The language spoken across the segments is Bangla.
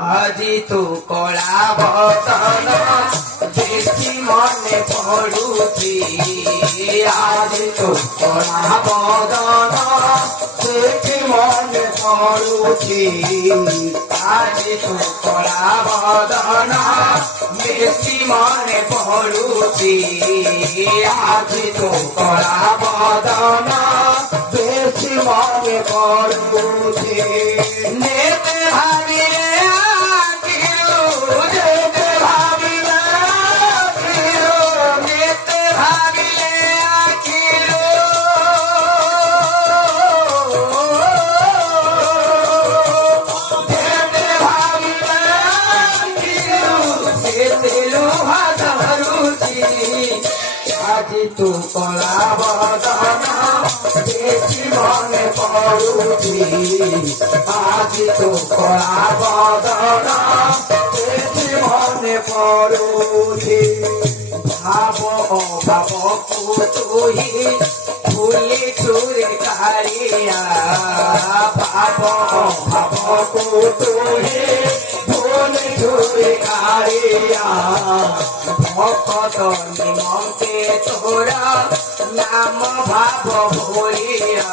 আজি তু কলা বদন বেশি মনে পড়ুছি আজি তু কলা বদন বেশি মনে পড়ুছি আজি তু কলা বদন বেশি মনে পড়ুছি আজি তু কলা বদন বেশি মনে পড়ুছি নেতে ভাবিলে আজি তু কলা বদন বেশি মনে পড়ুছি আজি তু কলা বদন বেশি মনে পড়ুছি ভাব অভাব তুহি ভুলি চুরে কারিয়া ভাব অভাব তুহি ভুলি চুরে কারিয়া ভকত নিমন্তে তোরা নাম ভাব ভরিয়া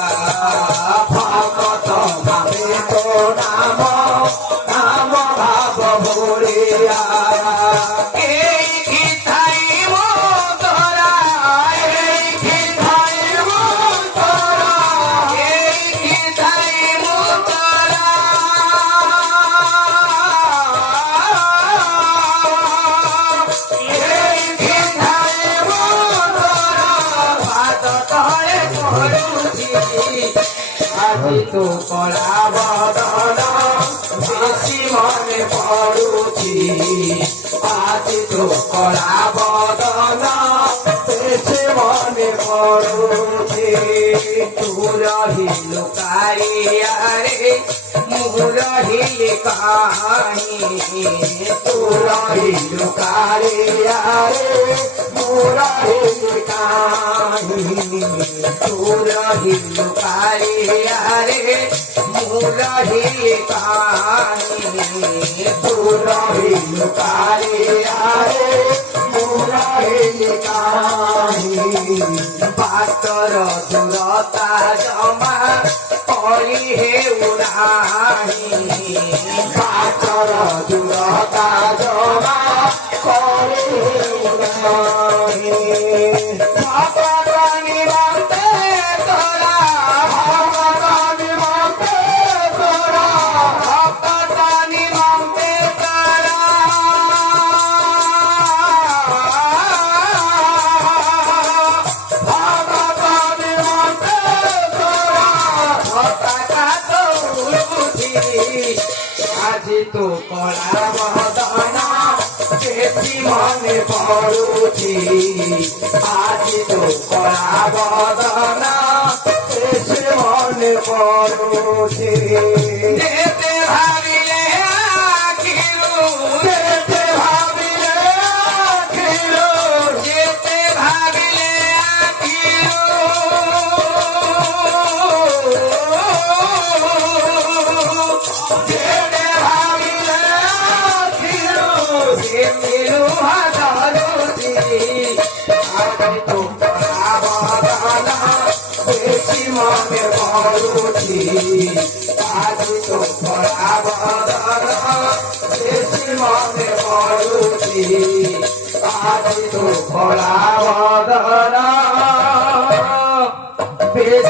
ভকত ভাবে তো নাম নাম ভাব ভরিয়া এই কি থাইব তোরা এই কি থাইব তোরা এই কি থাইব তোরা আজি তু কলা বদন বেশি মনে পড়ুছি আজি তু কলা বদন বেশি মনে পড়ুছি তু রহি লুকাইয়া রে মুহ রহি কাহি তু রহি লুকাইয়া রে মুহ রহি কাহি তু রহি লুকাইয়া রে মুহ রহি কাহি তু রহি লুকাইয়া রে মুহ রহি কাহি বাতর দূরতা জমা করি হেউ নাহি বাতর দূরতা জমা করি হেউ নাহি ভকত নিমন্তে তোরা ভকত নিমন্তে তোরা ভকত নিমন্তে তোরা ভকত নিমন্তে তোরা ভকত উঠি আজি তু কলা বদন বেশি মনে পড়ুছি আজি তু কলা বদন বেশি মনে পড়ুছি যেতে ভাবিলে আখিলু যেতে ভাবিলে আখিলু যেতে ভাবিলে আখিলু যেতে ভাবিলে আখিলু যেতেলু হাজারুছি আজি তু কলা বদন বেশি মনে পড়ুছি আজি তু কলা বদন বেশি মনে পড়ুছি আজি তু কলা বদন